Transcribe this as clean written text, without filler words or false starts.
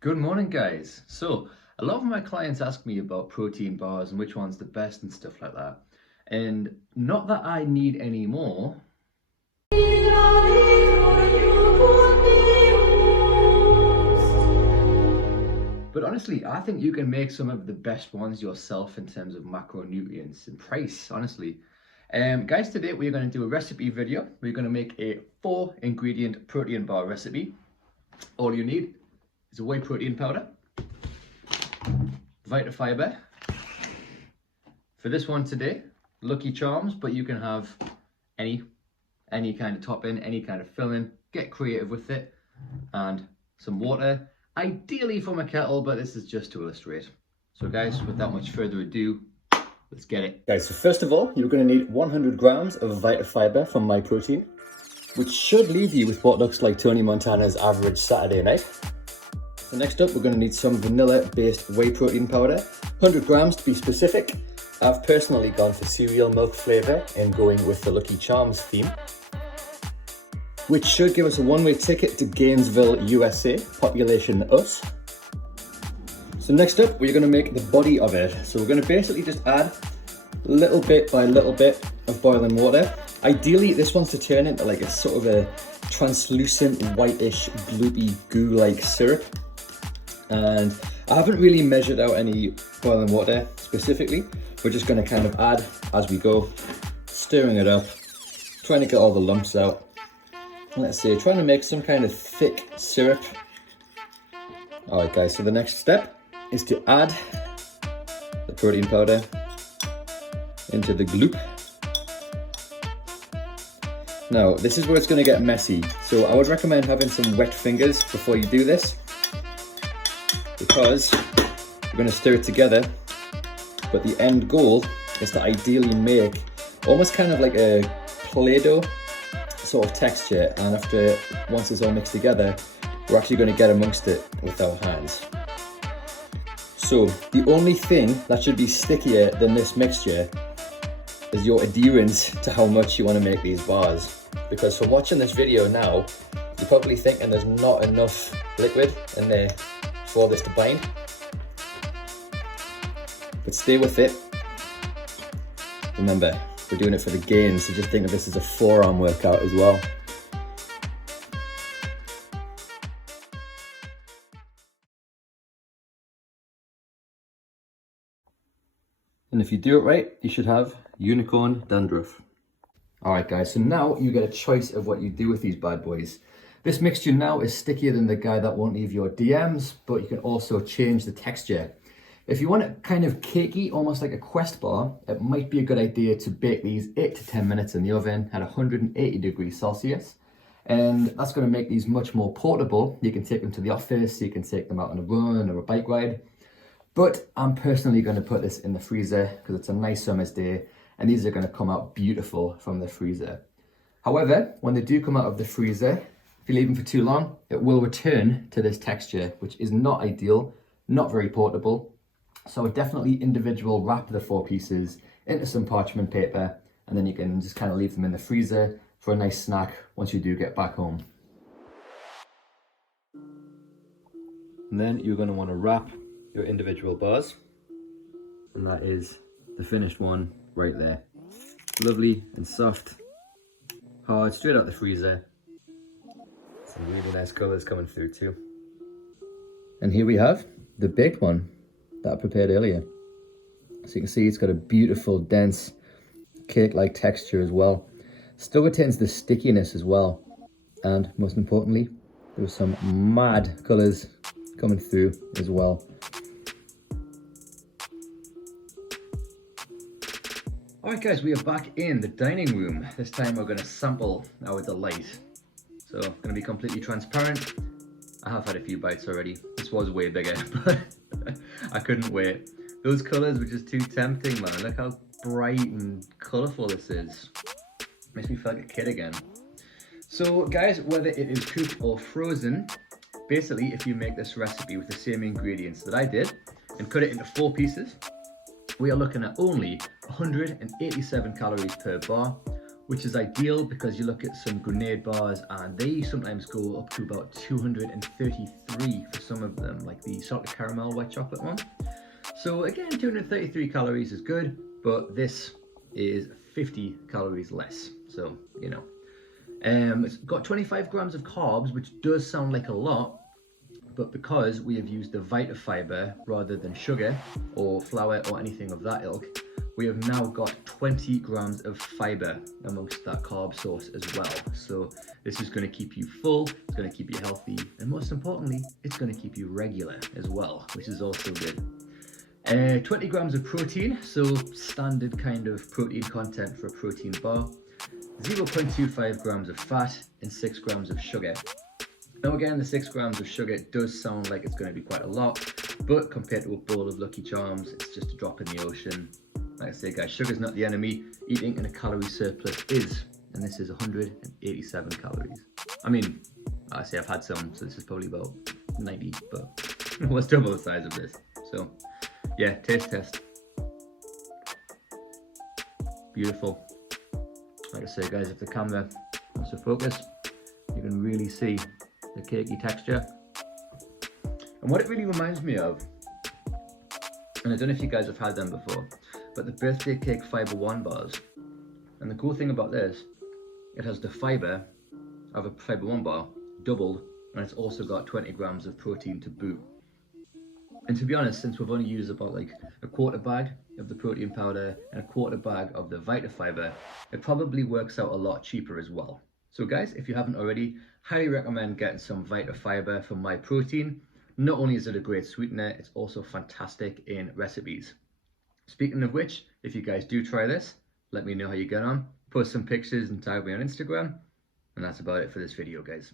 Good morning, guys. So, a lot of my clients ask me about protein bars and which one's the best and stuff like that. And not that I need any more, but honestly, I think you can make some of the best ones yourself in terms of macronutrients and price, honestly. Guys, today we're going to do a recipe video. We're going to make a 4-ingredient protein bar recipe. All you need is a whey protein powder, Vitafiber. For this one today, Lucky Charms, but you can have any kind of topping, any kind of filling. Get creative with it. And some water, ideally from a kettle, but this is just to illustrate. So guys, without much further ado, let's get it. Guys, so first of all, you're going to need 100 grams of Vitafiber from My Protein, which should leave you with what looks like Tony Montana's average Saturday night. So next up, we're going to need some vanilla-based whey protein powder, 100 grams to be specific. I've personally gone for cereal milk flavour and going with the Lucky Charms theme, which should give us a one-way ticket to Gainesville, USA, population us. So next up, we're going to make the body of it. So we're going to basically just add little bit by little bit of boiling water. Ideally, this wants to turn into like a sort of a translucent, whitish, gloopy, goo-like syrup. And I haven't really measured out any boiling water specifically. We're just going to kind of add as we go, stirring it up, trying to get all the lumps out. Let's say, trying to make some kind of thick syrup. All right, guys, so the next step is to add the protein powder into the gloop. Now, this is where it's going to get messy. So I would recommend having some wet fingers before you do this, because we're going to stir it together, but the end goal is to ideally make almost kind of like a Play-Doh sort of texture, and once it's all mixed together, we're actually going to get amongst it with our hands. So the only thing that should be stickier than this mixture is your adherence to how much you want to make these bars, because from watching this video now, you're probably thinking there's not enough liquid in there for this to bind, but stay with it. Remember, we're doing it for the gains, so just think of this as a forearm workout as well. And if you do it right, you should have unicorn dandruff. All right, guys, so now you get a choice of what you do with these bad boys. This mixture now is stickier than the guy that won't leave your DMs, but you can also change the texture. If you want it kind of cakey, almost like a Quest bar, it might be a good idea to bake these 8 to 10 minutes in the oven at 180 degrees Celsius. And that's going to make these much more portable. You can take them to the office, you can take them out on a run or a bike ride. But I'm personally going to put this in the freezer because it's a nice summer's day and these are going to come out beautiful from the freezer. However, when they do come out of the freezer, if you leave them for too long, it will return to this texture, which is not ideal, not very portable. So definitely individual wrap the 4 pieces into some parchment paper, and then you can just kind of leave them in the freezer for a nice snack once you do get back home. And then you're going to want to wrap your individual bars, and that is the finished one right there. Lovely and soft, hard, straight out the freezer. Some really nice colors coming through too. And here we have the baked one that I prepared earlier. So you can see it's got a beautiful, dense, cake-like texture as well. Still retains the stickiness as well. And most importantly, there's some mad colors coming through as well. Alright guys, we are back in the dining room. This time we're going to sample our delight. So, going to be completely transparent. I have had a few bites already. This was way bigger, but I couldn't wait. Those colours were just too tempting, man. Look how bright and colourful this is. Makes me feel like a kid again. So guys, whether it is cooked or frozen, basically if you make this recipe with the same ingredients that I did and cut it into 4 pieces, we are looking at only 187 calories per bar, which is ideal because you look at some grenade bars and they sometimes go up to about 233 for some of them, like the salted caramel white chocolate one. So again, 233 calories is good, but this is 50 calories less. So, you know, it's got 25 grams of carbs, which does sound like a lot, but because we have used the Vitafiber rather than sugar or flour or anything of that ilk, we have now got 20 grams of fibre amongst that carb source as well. So this is going to keep you full, it's going to keep you healthy, and most importantly, it's going to keep you regular as well, which is also good. 20 grams of protein, so standard kind of protein content for a protein bar. 0.25 grams of fat and 6 grams of sugar. Now again, the 6 grams of sugar does sound like it's going to be quite a lot, but compared to a bowl of Lucky Charms, it's just a drop in the ocean. Like I say guys, sugar's not the enemy, eating in a calorie surplus is, and this is 187 calories. I mean, I say I've had some, so this is probably about 90, but well, it's double the size of this. So yeah, taste test. Beautiful. Like I say guys, if the camera wants to focus, you can really see the cakey texture. And what it really reminds me of, and I don't know if you guys have had them before, but the birthday cake fibre 1 bars. And the cool thing about this, it has the fibre of a fibre 1 bar doubled, and it's also got 20 grams of protein to boot. And to be honest, since we've only used about like a quarter bag of the protein powder and a quarter bag of the Vitafiber, it probably works out a lot cheaper as well. So guys, if you haven't already, highly recommend getting some Vitafiber from My Protein. Not only is it a great sweetener, it's also fantastic in recipes. Speaking of which, if you guys do try this, let me know how you get on. Post some pictures and tag me on Instagram. And that's about it for this video, guys.